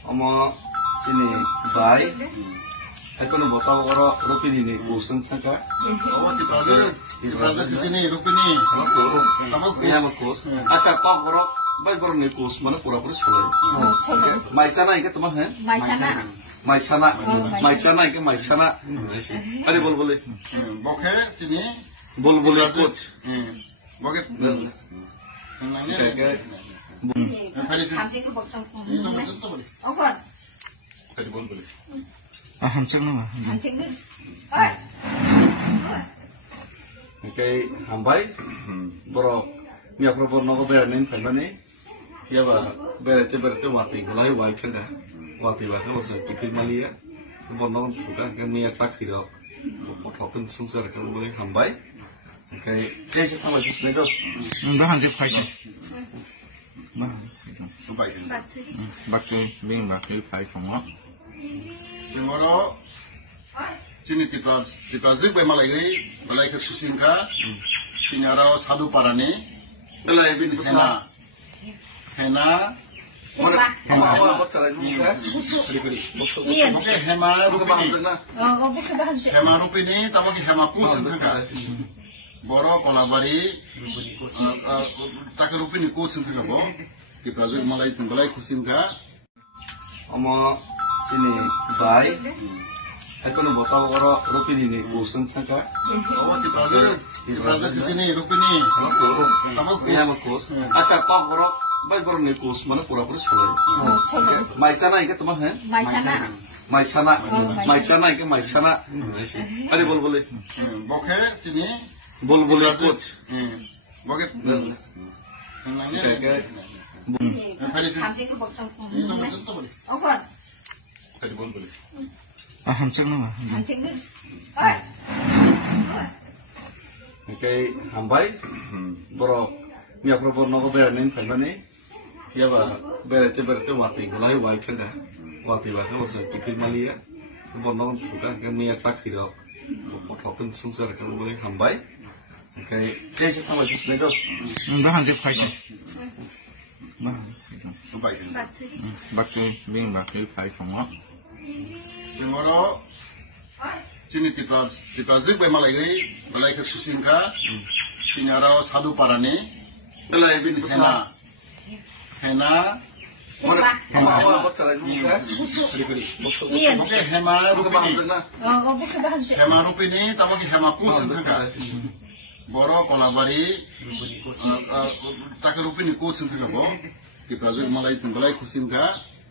Omo sini bai. Aku nu botol orang rupin ini kusen taka. Oh di Brazil di sini rupin ini. Iya makus. Acha kok orang bai orang ini kus mana pura-pura sekolah. Maisana ikat teman hen? Maisana ikat maisana. Ada boleh. Boke sini. Boleh coach. Boke. Kayak Hancur nama. Kayak hambai, bro, ni apa pun nak beranin, macam ni, ya bah, berarti mati, mulai wild kan dah, mati macam kipin Malaysia, pun nak juga kan ni asak hidup, pun sungsar kan boleh hambai, kayak sih sama tu senego. Dah hancur fight. Baca, bing baca fight semua. Semua sini di Brazil balai ke Susinka, sini ada sadu parane, Belai bin besar. hena, Apa serai juga? Oke hema rupini, tamu ki hema kus kan? Boro kolabari, tak rupini kus kan bo, di Brazil balai Susinka. Omo sini bai. Aku nu botol orang rupin ini kusen taka. Oh di Brazil di sini rupini. Iya makus. Acha kok orang bai orang ini kus mana pura-pura sekolah. Maisana ikat teman hen? Maisana ikat maisana. Ada boleh. Boke sini. Boleh coach. Boke. Kayak Hancur nama. Kayak hambai, bro, ni apa pun nak beranin, macam ni, ya bah, berarti mati, mulai wild kan dah, mati macam kipin Malaysia, pun nak juga kan ni asak hidup, pun sungsar kan boleh hambai, kayak sih sama tu senego. Dah hancur fight. Baca, bing baca fight semua. Semua sini di Brazil balai ke Susinka, sini ada sadu parane, Belai bin besar. hena, Apa serai juga? Oke hema rupini, tamu ki hema kus kan? Boro kolabari, tak rupini kus kan bo, di Brazil balai Susinka.